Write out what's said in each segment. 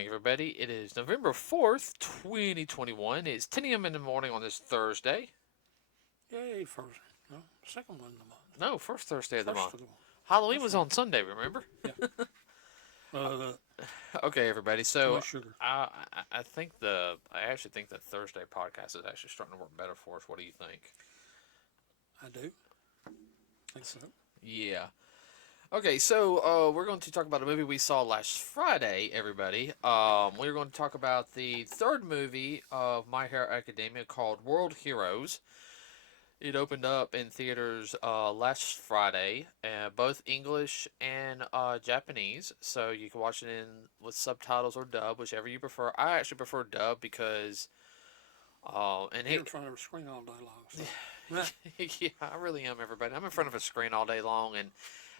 morning, everybody. It is November 4th, 2021. It's 10 a.m. in the morning on this Thursday. Yay, first. No, second one of the month. No, first Thursday of the First month. of the month. Halloween That's was right. on Sunday, remember? Yeah. Okay, everybody. Too So much sugar. I actually think the Thursday podcast is actually starting to work better for us. What do you think? I do. Think so. Yeah. Okay, so we're going to talk about a movie we saw last Friday, everybody. We're going to talk about the third movie of My Hero Academia called World Heroes. It opened up in theaters last Friday, both English and Japanese. So you can watch it in with subtitles or dub, whichever you prefer. I actually prefer dub because, You're in front of a screen all day long, so yeah, I really am. Everybody, I'm in front of a screen all day long and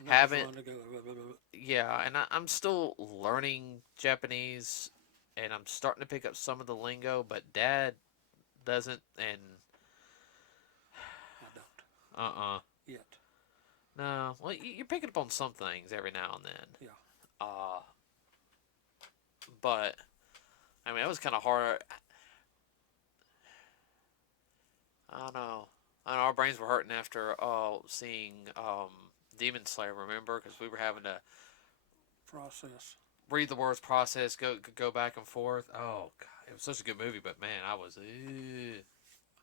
nothing's haven't. run together. Yeah, and I'm still learning Japanese, and I'm starting to pick up some of the lingo, but Dad doesn't, and I don't uh-uh. yet. No, well, you're picking up on some things every now and then. Yeah. Uh, but I mean, it was kind of hard. I don't know. I know our brains were hurting after seeing Demon Slayer. Remember, because we were having to Process. read the words, process, go back and forth. Oh God, it was such a good movie, but man, I was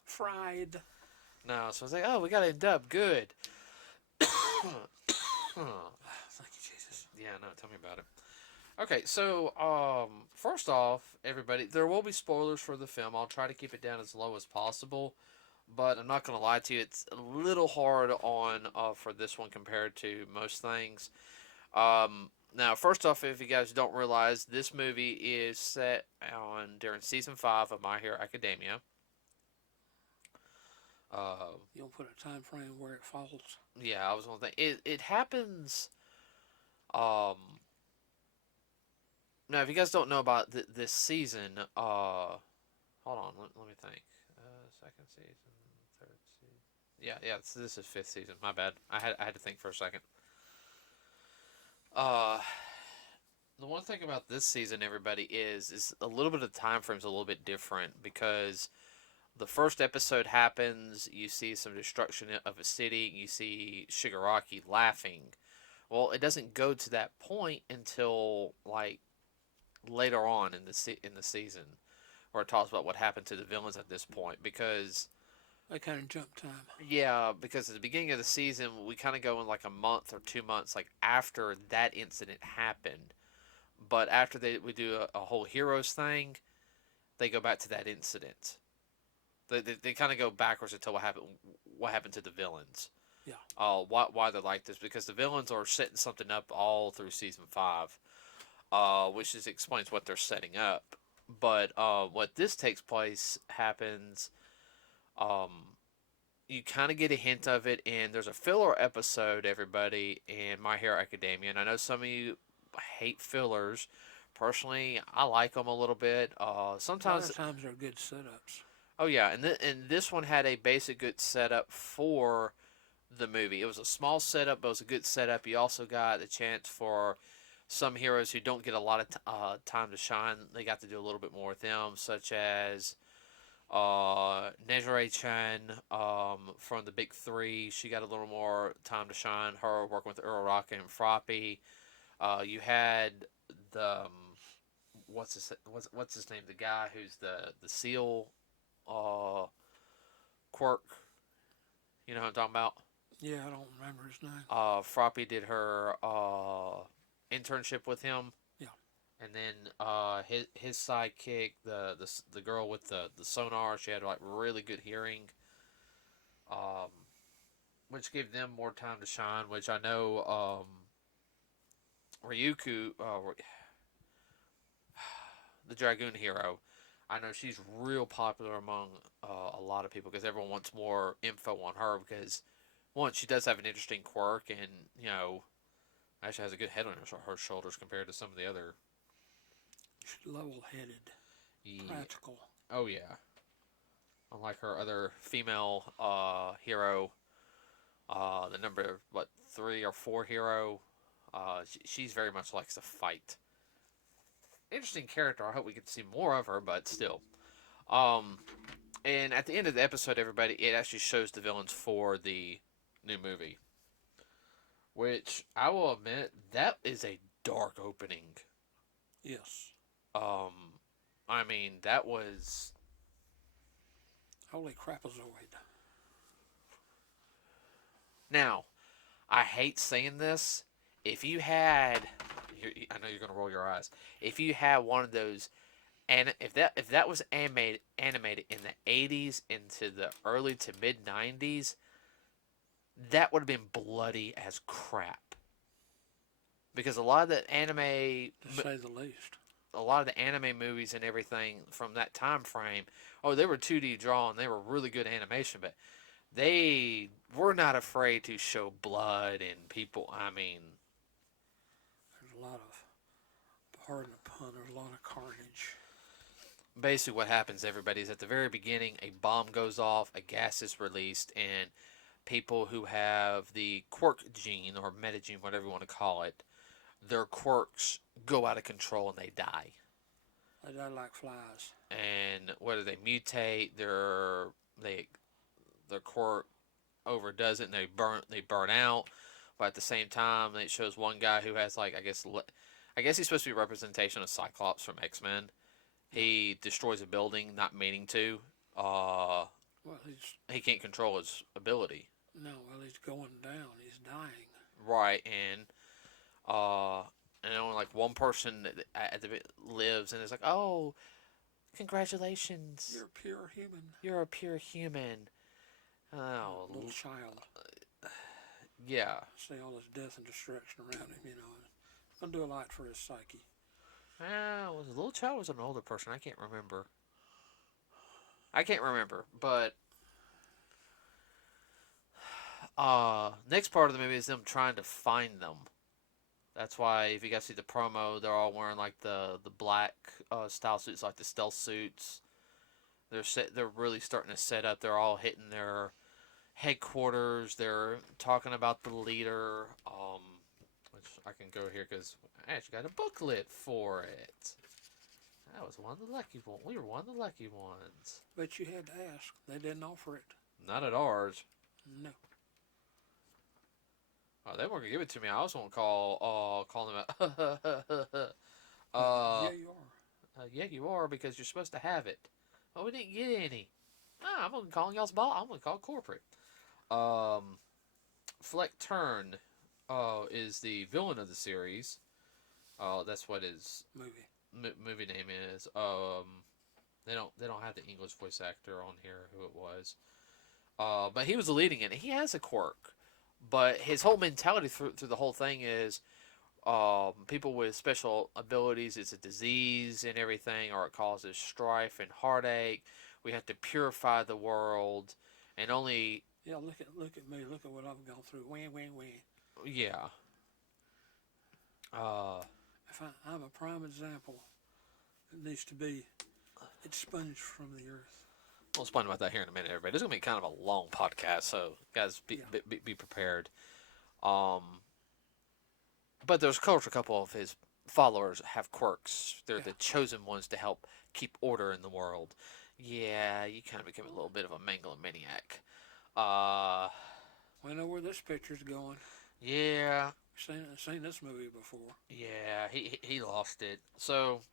Fried. no. So I was like, oh, we got it in dub, good. Thank you, Jesus. Yeah, no, tell me about it. Okay, so first off, everybody, there will be spoilers for the film. I'll try to keep it down as low as possible, but I'm not gonna lie to you. It's a little hard on for this one compared to most things. Now, first off, if you guys don't realize, this movie is set on during season 5 of My Hero Academia. You don't put a time frame where it falls. Yeah, I was gonna think it happens. Um, Now, if you guys don't know about this season, hold on, let me think. Second season, third season. Yeah, this is fifth season. My bad. I had to think for a second. Uh, the one thing about this season, everybody, is a little bit of the time frame's a little bit different because the first episode happens. You see some destruction of a city. You see Shigaraki laughing. Well, it doesn't go to that point until like later on in the season, where it talks about what happened to the villains at this point. Because They kind of jump time. yeah, because at the beginning of the season, we kind of go in like a month or 2 months like after that incident happened. But after we do a whole heroes thing, they go back to that incident. They kind of go backwards until what happened to the villains. Yeah. Why they're like this, because the villains are setting something up all through season 5, which just explains what they're setting up. But what this takes place happens. Um, you kind of get a hint of it, and there's a filler episode, everybody, in My Hero Academia. And I know some of you hate fillers. Personally, I like them a little bit. A lot Sometimes, of times they're good setups. oh yeah, and this one had a basic good setup for the movie. It was a small setup, but it was a good setup. You also got the chance for some heroes who don't get a lot of time to shine. They got to do a little bit more with them, such as Nejire-chan from the Big Three. She got a little more time to shine. Her working with Uraraka and Froppy. You had the what's his name? The guy who's the seal quirk. You know what I'm talking about? Yeah, I don't remember his name. Froppy did her internship with him. Yeah. And then his sidekick, the girl with the sonar, she had like really good hearing, um, which gave them more time to shine. Which I know Ryuku, the Dragoon hero, I know she's real popular among a lot of people because everyone wants more info on her because one, she does have an interesting quirk, and actually has a good head on her shoulders compared to some of the other. She's level-headed, Yeah. practical. Oh yeah. Unlike her other female hero, the number 3 or 4 hero, she's very much likes to fight. interesting character. I hope we get to see more of her, but still. Um, and at the end of the episode, everybody, it actually shows the villains for the new movie. Which I will admit, that is a dark opening. Yes. I mean, that was. Holy crapazoid. Now, I hate saying this. If you had, I know you're gonna roll your eyes. If you had one of those, and if that was animated in the 80s into the early to mid 90s, that would have been bloody as crap. Because a lot of the anime, to say the least, a lot of the anime movies and everything from that time frame, they were 2D drawn, they were really good animation, but they were not afraid to show blood and people. I mean, there's a lot of, pardon the pun, there's a lot of carnage. Basically, what happens, everybody, is at the very beginning, a bomb goes off, a gas is released, and people who have the quirk gene or metagene, whatever you want to call it, their quirks go out of control and they die. They die like flies. And whether they mutate, their quirk overdoes it and they burn out. But at the same time, it shows one guy who has I guess he's supposed to be a representation of Cyclops from X-Men. He destroys a building, not meaning to. Well, he can't control his ability. No, well, he's going down. He's dying. Right, and only one person lives, and it's like, oh, congratulations. You're a pure human. You're a pure human. Oh, little child. Yeah. See all this death and destruction around him, It's going to do a lot for his psyche. Was a little child was an older person? I can't remember. But next part of the movie is them trying to find them. That's why if you guys see the promo, they're all wearing the black style suits, like the stealth suits. They're really starting to set up. They're all hitting their headquarters. They're talking about the leader, which I can go here because I actually got a booklet for it. That was one of the lucky ones. We were one of the lucky ones. But you had to ask. They didn't offer it. Not at ours. No. Oh, they weren't gonna give it to me. I was gonna call them out. Yeah, you are. Yeah, you are, because you're supposed to have it. Oh, we didn't get any. I'm gonna call y'all's boss. I'm gonna call corporate. Fleck Turn is the villain of the series. That's what his movie name is. They don't have the English voice actor on here who it was. But he was leading it. He has a quirk, but his whole mentality through the whole thing is, people with special abilities, it's a disease and everything, or it causes strife and heartache. We have to purify the world, and only. Yeah, look at me. Look at what I've gone through. Wah. Yeah. If I'm a prime example, it needs to be expunged from the earth. We'll explain about that here in a minute, everybody. This is gonna be kind of a long podcast, so guys, be prepared. But there's a couple of his followers have quirks. They're the chosen ones to help keep order in the world. Yeah, you kind of become a little bit of a megalomaniac. We know where this picture's going. Yeah. Seen this movie before. Yeah, he lost it. So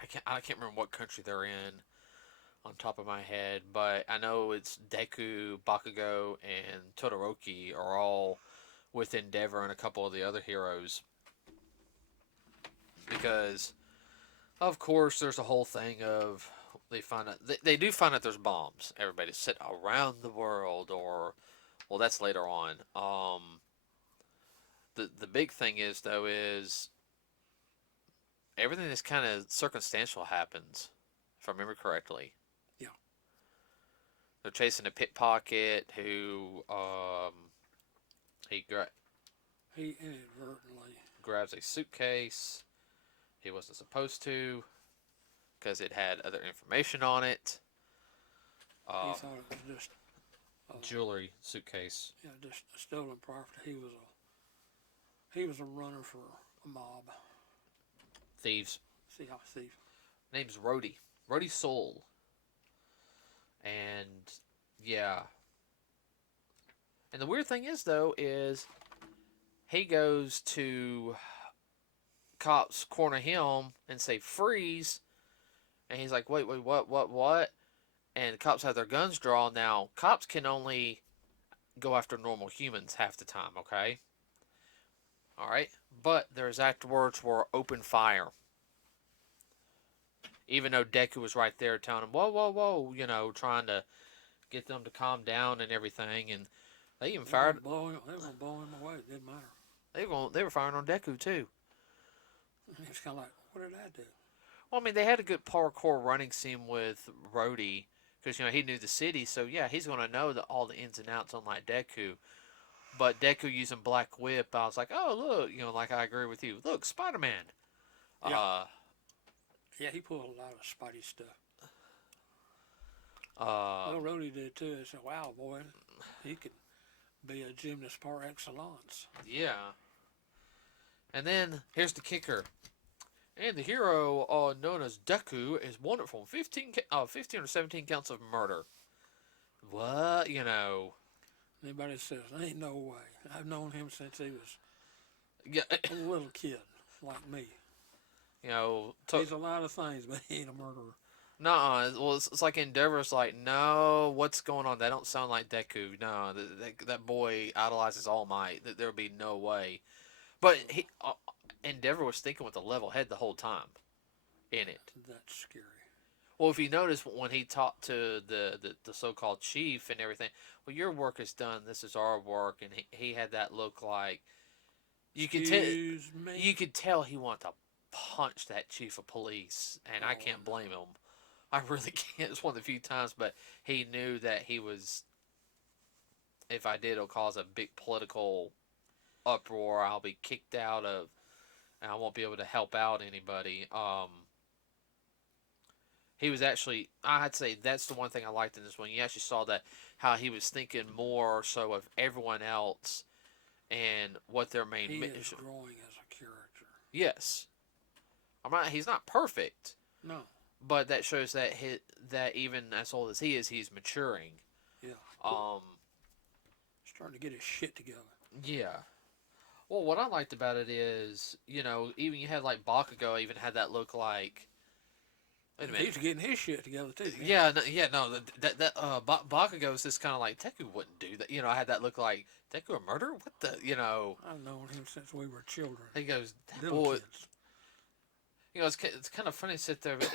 I can't remember what country they're in on top of my head, but I know it's Deku, Bakugo, and Todoroki are all with Endeavor and a couple of the other heroes. Because, of course, there's a whole thing of they do find out there's bombs. Everybody set around the world, well, that's later on. The big thing is everything that's kind of circumstantial happens, if I remember correctly. Yeah. They're chasing a pickpocket who he inadvertently grabs a suitcase. He wasn't supposed to, because it had other information on it. He thought it was just jewelry suitcase. Yeah, just a stolen property. He was a runner for a mob. thieves. Thief. Name's Rhodey. Rhodey Soul. And yeah. And the weird thing is though is he goes to cops corner him and say freeze, and he's like, wait, what? And the cops have their guns drawn. Now, cops can only go after normal humans half the time, okay? Alright? But there's afterwards were open fire. Even though Deku was right there telling him, whoa, trying to get them to calm down and everything. And they even fired. They were going to blow him away. It didn't matter. They were firing on Deku, too. It's kind of like, what did I do? Well, I mean, they had a good parkour running scene with Rhodey. Because, he knew the city, so yeah, he's going to know all the ins and outs, unlike Deku. But Deku using Black Whip, I was like, oh, look, like I agree with you. Look, Spider-Man. Yeah. Yeah, he pulled a lot of Spidey stuff. Well, Rhodey did too. I said, wow, boy, he could be a gymnast par excellence. Yeah. And then, here's the kicker. And the hero, known as Deku, is wanted for 15 or 17 counts of murder. What? Anybody says, ain't no way. I've known him since he was a little kid, like me. He's a lot of things, but he ain't a murderer. Nuh-uh. Well, it's like Endeavor's like, no, what's going on? That don't sound like Deku. No, that boy idolizes All Might. There would be no way. But Endeavor was thinking with a level head the whole time in it. That's scary. Well, if you notice when he talked to the so-called chief and everything, well, your work is done. This is our work, and he had that look like you could tell he wanted to punch that chief of police, and I can't blame him. I really can't. It's one of the few times, but he knew that he was. If I did, it'll cause a big political uproar. I'll be kicked out of, and I won't be able to help out anybody. He was actually, I'd say that's the one thing I liked in this one. You actually saw that how he was thinking more so of everyone else and what their main mission. He is growing as a character. Yes, he's not perfect. No. But that shows that that even as old as he is, he's maturing. Yeah. Starting to get his shit together. Yeah. Well, what I liked about it is, even you had like Bakugo even had that look like. Wait a minute. He's getting his shit together too. Yeah, Bakugo is just kind of like Deku wouldn't do that. I had that look like Deku a murderer. What the I've known him since we were children. He goes, that Little boy. Kids. It's kind of funny to sit there. But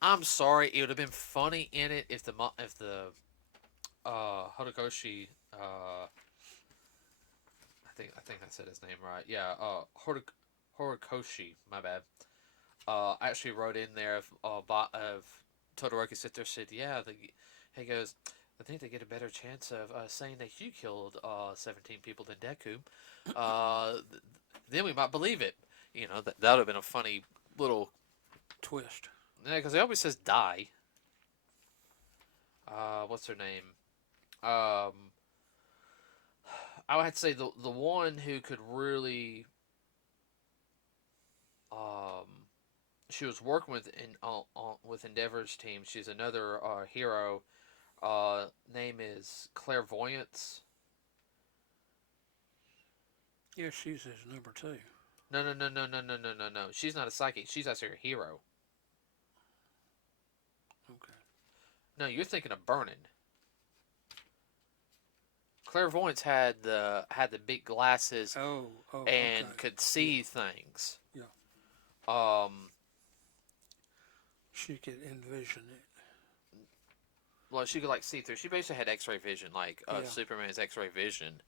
I'm sorry, it would have been funny in it if the Horikoshi. I think I said his name right. Yeah, Horikoshi. My bad. Actually wrote in there if Todoroki sit there said, yeah, he goes, I think they get a better chance of saying that you killed 17 people than Deku. Then we might believe it. That would have been a funny little twist. Yeah, because he always says die. What's her name? I would have to say the one who could really she was working with Endeavor's team. She's another hero. Name is Clairvoyance. Yeah, she's his number 2. No. She's not a psychic. She's actually a hero. Okay. No, you're thinking of Burning. Clairvoyance had the big glasses and okay. could see things. Yeah. She could envision it. Well, she could see through. She basically had X-ray vision, like Superman's X-ray vision.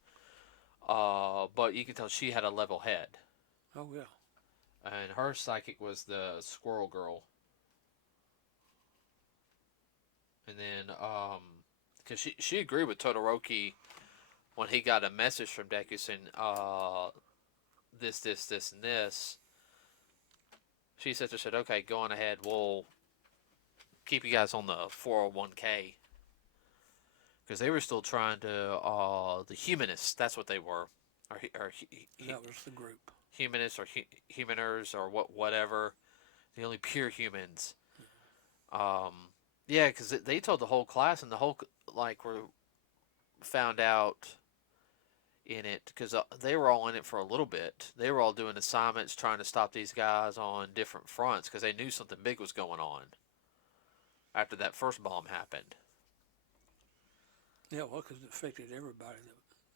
But you could tell she had a level head. Oh yeah. And her psychic was the Squirrel Girl. And then, because she agreed with Todoroki when he got a message from Deku saying, this, and this. She said, okay, go on ahead. We'll keep you guys on the 401k. Because they were still trying to, the humanists, that's what they were. That was the group. humanists or humaners or whatever. The only pure humans. Um, yeah, because they told the whole class and the whole like were found out in it because they were all in it for a little bit. They were all doing assignments trying to stop these guys on different fronts because they knew something big was going on after that first bomb happened. Yeah, well, because it affected everybody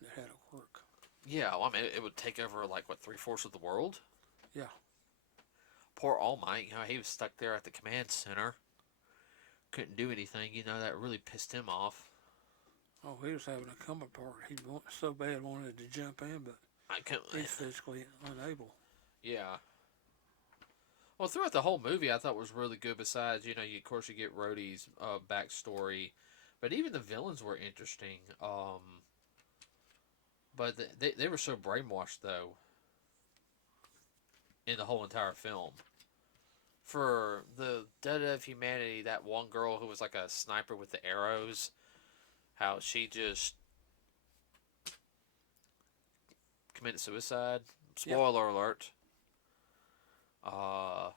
that had to work. Yeah, well, I mean, it would take over like what 3/4 of the world. Yeah. Poor All Might, he was stuck there at the command center, couldn't do anything. That really pissed him off. Oh, he was having a come apart. He so bad wanted to jump in, but I couldn't. he's physically unable. Yeah. Well, throughout the whole movie, I thought was really good. Besides, of course, you get Rhodey's backstory, but even the villains were interesting. But they were so brainwashed though in the whole entire film. For the dead of humanity, that one girl who was like a sniper with the arrows, how she just committed suicide. Spoiler alert. Trying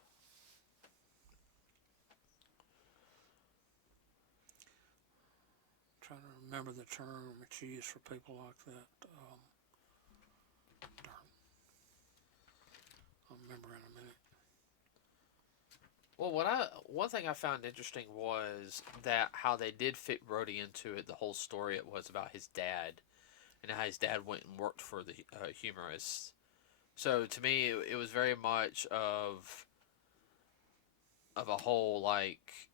to remember the term it's used for people like that. Darn. I'll remember in a minute. Well, one thing I found interesting was that how they did fit Rhodey into it. The whole story it was about his dad, and how his dad went and worked for the humorists. So to me, it was very much of a whole like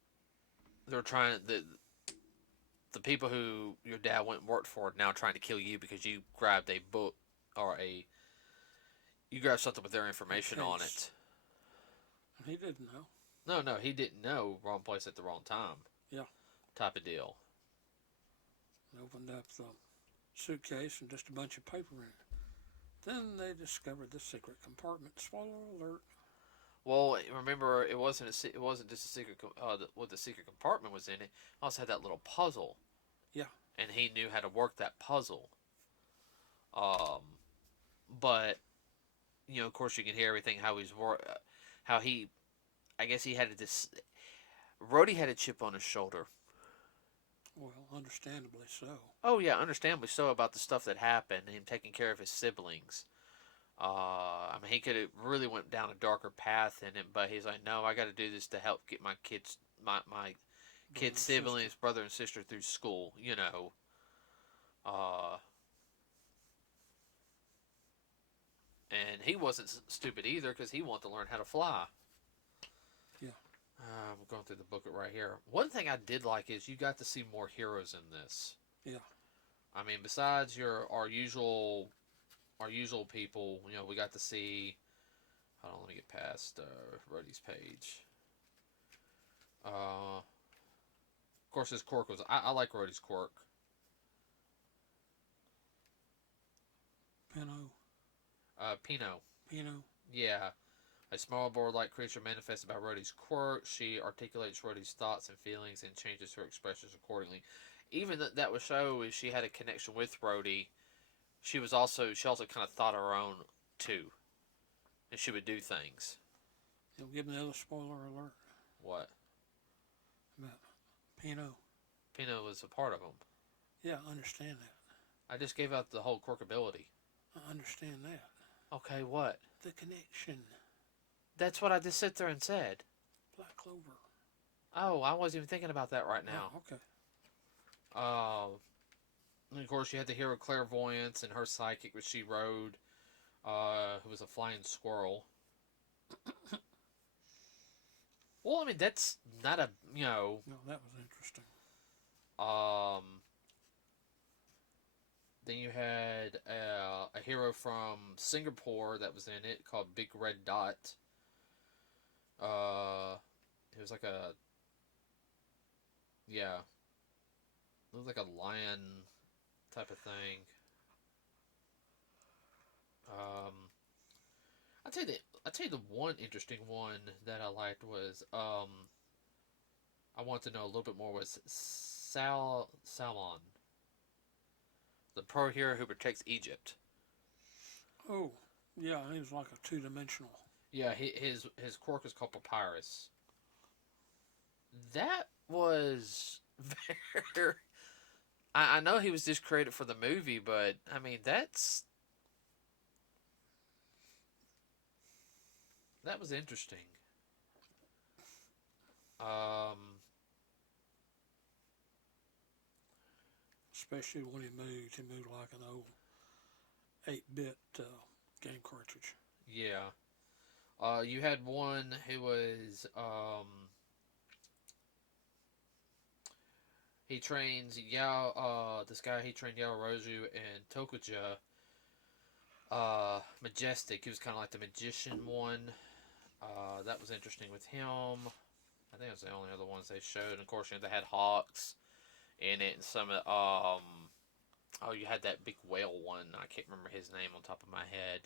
they're trying the people who your dad went and worked for are now trying to kill you because you grabbed a book or you grabbed something with their information on it. He didn't know. No, he didn't know. Wrong place at the wrong time. Yeah. Type of deal. They opened up the suitcase and just a bunch of paper in it. Then they discovered the secret compartment. Spoiler alert. Well, remember, it wasn't just a secret. What the secret compartment was in it. It also had that little puzzle. Yeah. And he knew how to work that puzzle. But of course, you can hear everything how he. I guess he had this. Rhodey had a chip on his shoulder. Well, understandably so. Oh yeah, understandably so about the stuff that happened and him taking care of his siblings. I mean, he could have really went down a darker path in it, but he's like, no, I got to do this to help get my kids, my kids' siblings, brother and sister through school. And he wasn't stupid either because he wanted to learn how to fly. Yeah. I'm going through the book right here. One thing I did like is you got to see more heroes in this. Yeah. I mean, besides our usual people, we got to see. Hold on, let me get past Rhodey's page. Of course, his quirk was. I like Rhodey's quirk. Pino. Yeah. A small board-like creature manifested by Rhodey's quirk. She articulates Rhodey's thoughts and feelings and changes her expressions accordingly. Even that would show is she had a connection with Rhodey. She also kind of thought her own too, and she would do things. You'll give me another spoiler alert. What? About Pino. Pino was a part of them. Yeah, I understand that. I just gave out the whole quirk ability. I understand that. Okay, what? The connection. That's what I just sit there and said. Black Clover. Oh, I wasn't even thinking about that right now. Oh, okay. And of course, you had the hero Clairvoyance and her psychic, which she rode, who was a flying squirrel. Well, I mean, that's not a, No, that was interesting. Then you had a hero from Singapore that was in it called Big Red Dot. It was like it looked like a lion type of thing. I'll tell you the one interesting one that I liked was I want to know a little bit more was Salmon, the pro hero who protects Egypt. Oh, Yeah, he was like a two-dimensional. Yeah, his quirk is called Papyrus. That was very. I know he was just created for the movie, but I mean that was interesting. Um, Especially when he moved like an old 8-bit game cartridge. yeah. You had one who was he trains Yao. This guy he trained Yao Roju and Tokuja. Majestic. He was kind of like the magician one. That was interesting with him. I think that's the only other ones they showed. And of course, you know, they had hawks in it, and some of oh, you had that big whale one. I can't remember his name on top of my head.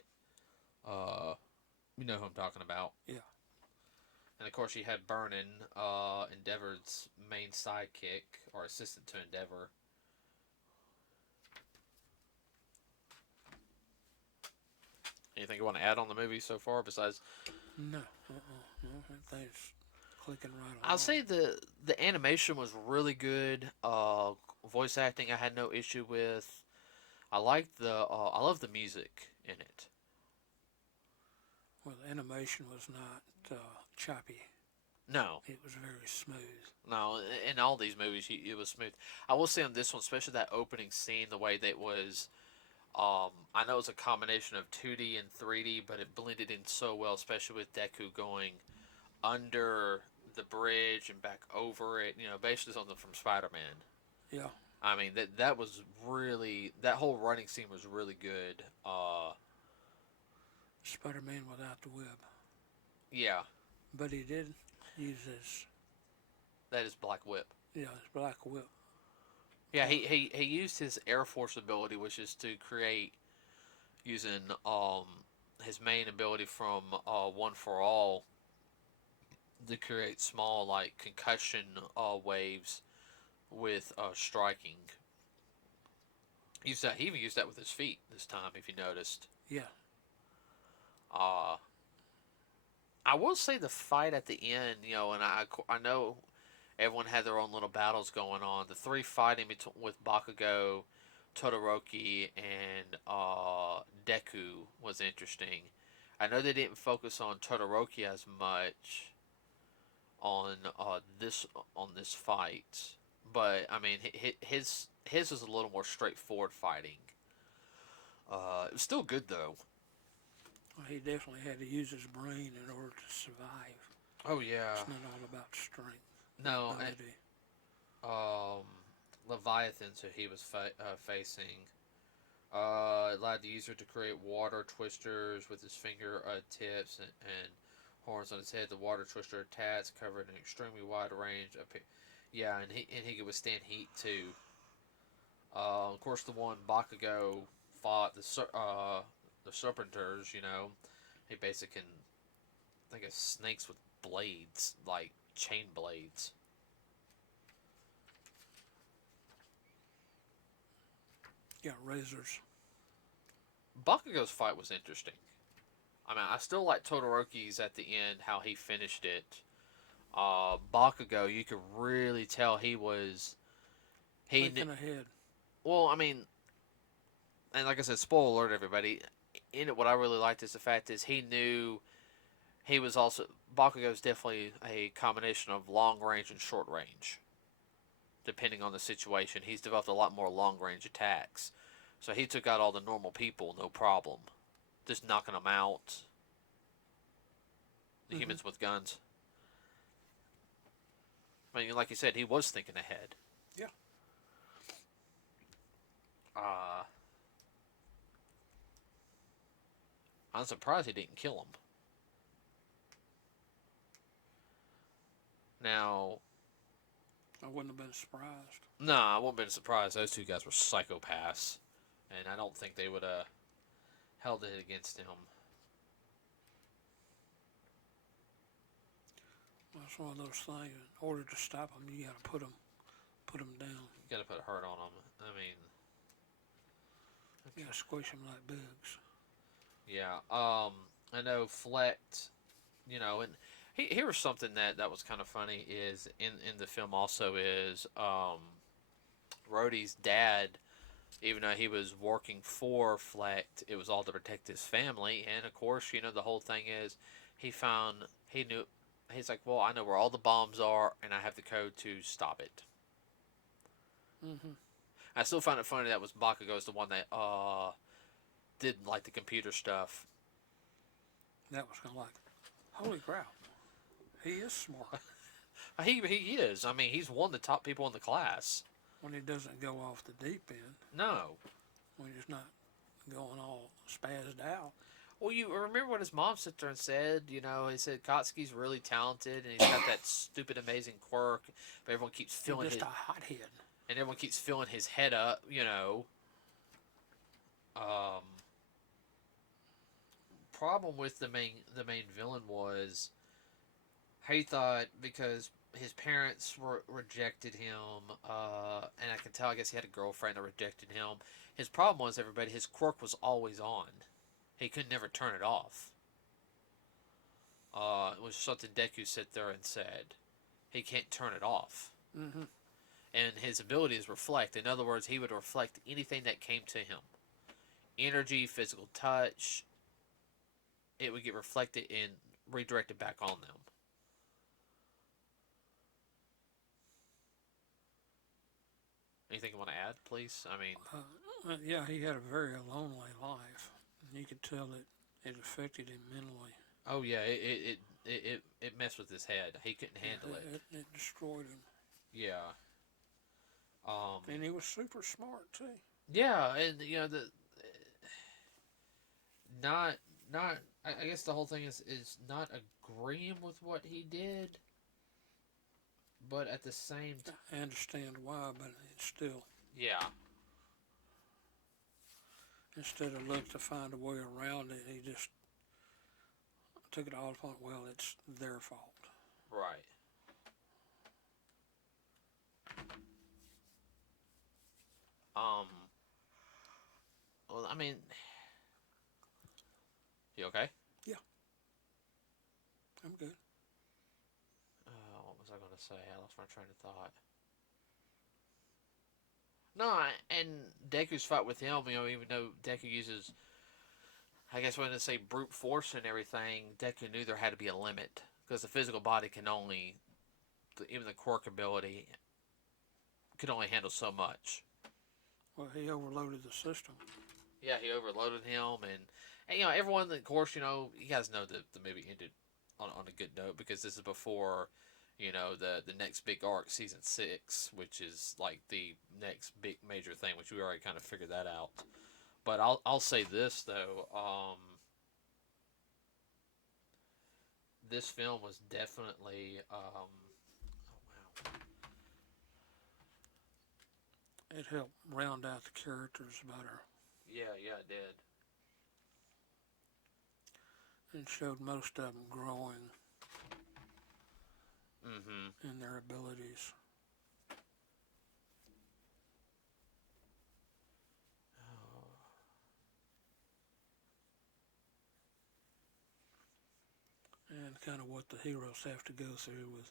Uh, you know who I'm talking about. Yeah. And of course, you had Burnin, Endeavor's main sidekick or assistant to Endeavor. Anything you want to add on the movie so far besides? No, no, that thing's clicking right along. I'll say the animation was really good. Voice acting I had no issue with. I liked I love the music in it. Well, the animation was not choppy. No, It was very smooth. no, in all these movies it was smooth. I will say on this one, especially that opening scene, the way that it was. I know it's a combination of 2D and 3D, but it blended in so well, especially with Deku going under the bridge and back over it. You know, basically something from Spider-Man. Yeah. I mean that was really that whole running scene was really good. Spider-Man without the web. Yeah, But he did use his, that is Black Whip. his black whip. Yeah, he used his Air Force ability, which is to create using his main ability from One for All to create small like concussion waves with striking. He even used that with his feet this time, if you noticed. Yeah. Uh, I will say the fight at the end, you know, and I know everyone had their own little battles going on. The three fighting with Bakugo, Todoroki, and Deku was interesting. I know they didn't focus on Todoroki as much on this fight, but I mean his was a little more straightforward fighting. It was still good though. Well, he definitely had to use his brain in order to survive. Oh yeah. It's not all about strength. No, Ability. um, Leviathan, so he was facing. Allowed the user to create water twisters with his finger tips and horns on his head. The water twister attacks covered an extremely wide range of. Yeah, and he could withstand heat too. Of course, the one Bakugo fought the Serpenters. You know, he basically can think of snakes with blades, like chain blades. Yeah, razors. Bakugo's fight was interesting. I mean, I still like Todoroki's at the end, how he finished it. Bakugo, you could really tell he was. Thinking ahead. Well, I mean, and like I said, spoiler alert, everybody. In it, what I really liked is the fact is he knew he was also Bakugo's definitely a combination of long range and short range. Depending on the situation, he's developed a lot more long range attacks. So he took out all the normal people, no problem. Just knocking them out. The humans with guns. I mean, like you said, he was thinking ahead. Yeah. I'm surprised he didn't kill him. Now, I wouldn't have been surprised. no, I wouldn't have been surprised. Those two guys were psychopaths. And I don't think they would have held it against him. That's one of those things. In order to stop them, you got to put them down. You gotta put a hurt on them. I mean, You got to squish them like bugs. Yeah. I know Flecked, and here was something that was kind of funny is in the film also is Rhodey's dad, even though he was working for Flecked, it was all to protect his family. And of course, the whole thing is he knew, he's like, well, I know where all the bombs are, and I have the code to stop it. Mm-hmm. I still find it funny that was Bakugo's the one that didn't like the computer stuff. That was kind of like, holy crap, he is smart He is. I mean, he's one of the top people in the class. when he doesn't go off the deep end, No. when he's not going all spazzed out. Well, you remember what his mom sat there and said? He said Kotsky's really talented and he's got that stupid, amazing quirk, but everyone keeps filling He's just his a hothead. and everyone keeps filling his head up. Um, Problem with the main villain was he thought because his parents rejected him, and I can tell. I guess he had a girlfriend that rejected him. His problem was everybody. His quirk was always on. He could never turn it off. It was something Deku sat there and said. He can't turn it off. Mm-hmm. And his abilities reflect. In other words, he would reflect anything that came to him. Energy, physical touch. It would get reflected and redirected back on them. Anything you want to add, please? I mean, Yeah, he had a very lonely life. You could tell that it affected him mentally. oh yeah, it messed with his head. He couldn't handle it. It destroyed him. Yeah. And he was super smart too. Yeah, and the not not. I guess the whole thing is not agreeing with what he did, but at the same time, I understand why, but it's still, yeah, instead of look to find a way around it, he just took it all upon, well, it's their fault. right. Um. Well, I mean, you okay? Yeah, I'm good. What was I going to say? I lost my train of thought. No, and Deku's fight with him, even though Deku uses, I guess when they say brute force and everything, Deku knew there had to be a limit because the physical body can only, even the quirk ability, could only handle so much. Well, he overloaded the system. Yeah, he overloaded him, and everyone, of course, you guys know that the movie ended on a good note because this is before, the next big arc, season 6, which is like the next big major thing, which we already kind of figured that out. But I'll say this though, this film was definitely, oh wow, It helped round out the characters better yeah, it did. and showed most of them growing Mm-hmm. in their abilities. And kind of what the heroes have to go through with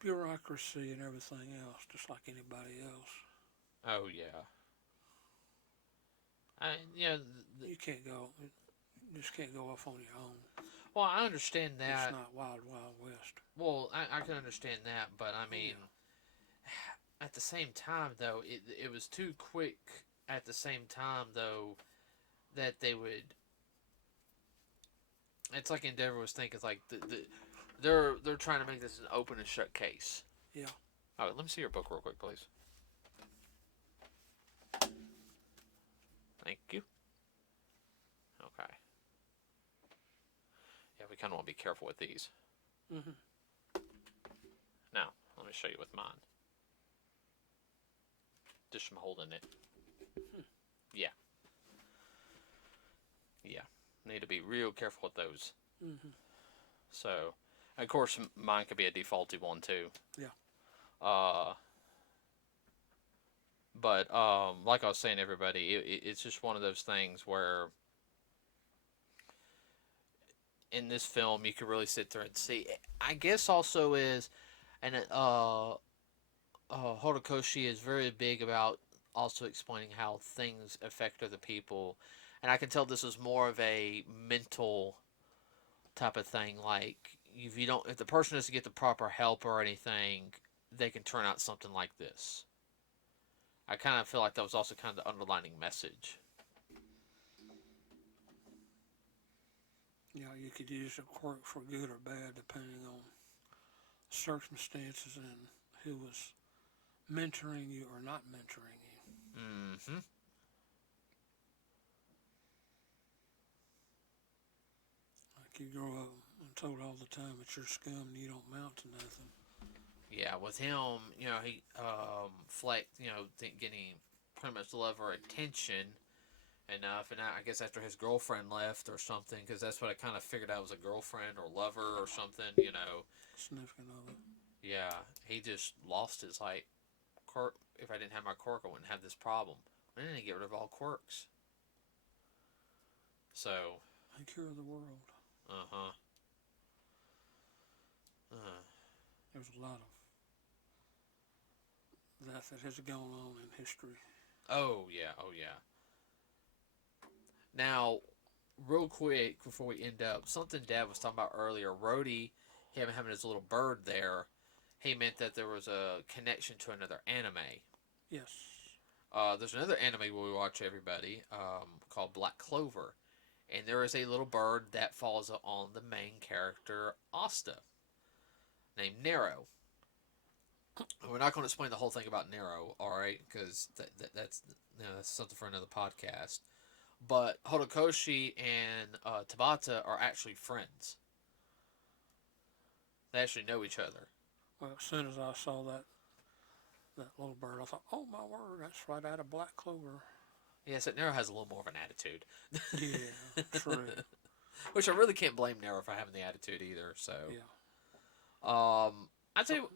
bureaucracy and everything else, just like anybody else. Oh yeah. I yeah. You can't go, you just can't go off on your own. Well, I understand that. It's not wild, wild west. Well, I can understand that, but I mean, at the same time, though, it was too quick. At the same time, though, that they would. It's like Endeavor was thinking, like they're trying to make this an open and shut case. Yeah. All right, let me see your book real quick, please. Thank you. Okay. Yeah, we kind of want to be careful with these. Mm-hmm. Now, let me show you with mine. Just from holding it. Yeah. Yeah. Need to be real careful with those. Mm-hmm. So, of course, mine could be a defaulty one too. Yeah. But like I was saying, everybody, it's just one of those things where in this film you can really sit there and see. I guess also is, and Horikoshi is very big about also explaining how things affect other people, and I can tell this is more of a mental type of thing. Like if the person doesn't get the proper help or anything, they can turn out something like this. I kind of feel like that was also kind of the underlining message. You know, you could use a quirk for good or bad depending on circumstances and who was mentoring you or not mentoring you. Mm-hmm. Like you grow up and told all the time that you're scum and you don't amount to nothing. Yeah, with him, he getting pretty much love or attention enough, and I guess after his girlfriend left or something, because that's what I kind of figured out was a girlfriend or lover or something. Significant of it. Yeah, he just lost his quirk. If I didn't have my quirk, I wouldn't have this problem. I didn't get rid of all quirks. So. I cure the world. Uh-huh. There's a lot of that has gone on in history. Oh yeah. Oh yeah. Now, real quick before we end up, something Dad was talking about earlier. Rhodey, him having his little bird there, he meant that there was a connection to another anime. Yes. There's another anime we watch, everybody, called Black Clover, and there is a little bird that falls on the main character Asta, named Nero. We're not going to explain the whole thing about Nero, all right? Because that's something for another podcast. But Horikoshi and Tabata are actually friends. They actually know each other. Well, as soon as I saw that little bird, I thought, "Oh my word, that's right out of Black Clover." Yeah, so Nero has a little more of an attitude. Yeah, true. Which I really can't blame Nero for having the attitude either. So, yeah. I tell you,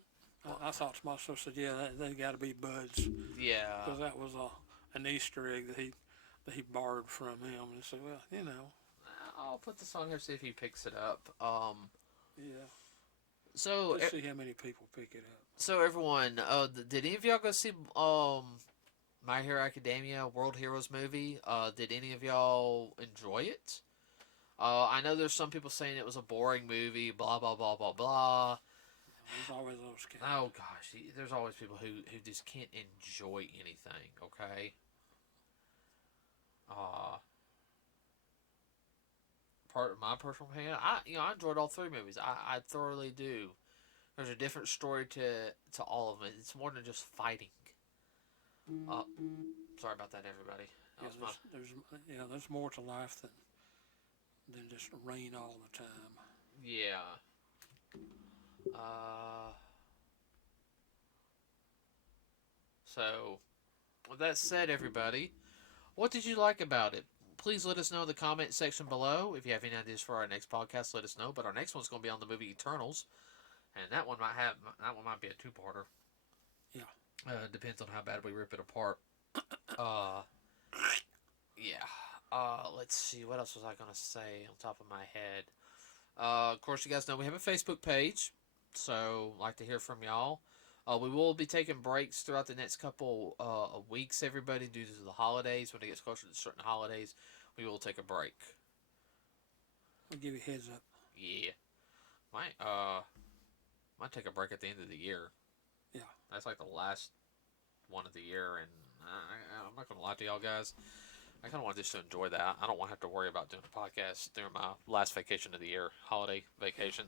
I thought to myself, said, "Yeah, they got to be buds." Yeah, because that was an Easter egg that he borrowed from him, and said, "Well, you know." I'll put the song here see if he picks it up. Yeah. So let's see how many people pick it up. So everyone, did any of y'all go see My Hero Academia World Heroes movie? Did any of y'all enjoy it? I know there's some people saying it was a boring movie, blah blah blah blah blah. There's always those kids. Oh gosh, there's always people who just can't enjoy anything. Okay. Part of my personal opinion, I enjoyed all three movies. I thoroughly do. There's a different story to all of them. It's more than just fighting. Sorry about that, everybody. There's more to life than just rain all the time. Yeah. So, with that said, everybody, what did you like about it? Please let us know in the comment section below. If you have any ideas for our next podcast, let us know. But our next one's going to be on the movie Eternals, and that one might be a two-parter. Yeah. Depends on how bad we rip it apart. Yeah. Let's see. What else was I gonna say on top of my head? Of course, you guys know we have a Facebook page, so I'd like to hear from y'all. We will be taking breaks throughout the next couple of weeks, everybody, due to the holidays. When it gets closer to certain holidays, we will take a break. I'll give you a heads up. Yeah. Might take a break at the end of the year. Yeah. That's like the last one of the year, and I'm not gonna lie to y'all guys. I kind of want just to enjoy that. I don't want to have to worry about doing a podcast during my last vacation of the year, holiday vacation.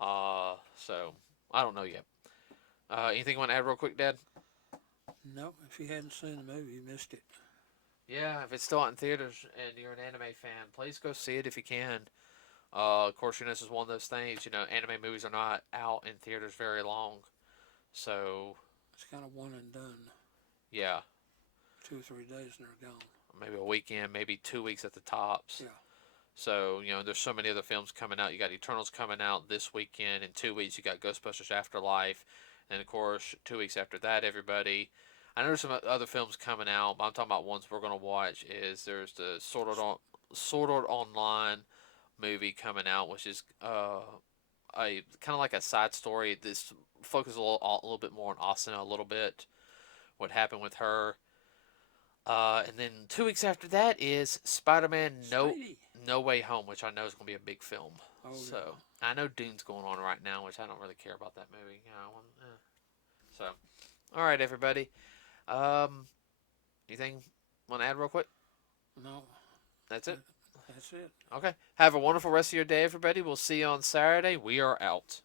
So I don't know yet. Anything you want to add real quick, Dad? No, if you hadn't seen the movie, you missed it. Yeah, if it's still out in theaters and you're an anime fan, please go see it if you can. Of course, this is one of those things. Anime movies are not out in theaters very long, so it's kind of one and done. Yeah. 2 or 3 days and they're gone. Maybe a weekend, maybe 2 weeks at the tops. Yeah. So, there's so many other films coming out. You got Eternals coming out this weekend. In 2 weeks, you got Ghostbusters Afterlife. And, of course, 2 weeks after that, everybody. I know there's some other films coming out, but I'm talking about ones we're going to watch. There's the Sword Art Online movie coming out, which is a kind of like a side story. This focuses a little bit more on Asuna, a little bit what happened with her. And then 2 weeks after that is Spider-Man Spidey. No Way Home, which I know is going to be a big film. Oh, So I know Dune's going on right now, which I don't really care about that movie. So, all right, everybody. Anything want to add real quick? No. That's it. That's it. Okay. Have a wonderful rest of your day, everybody. We'll see you on Saturday. We are out.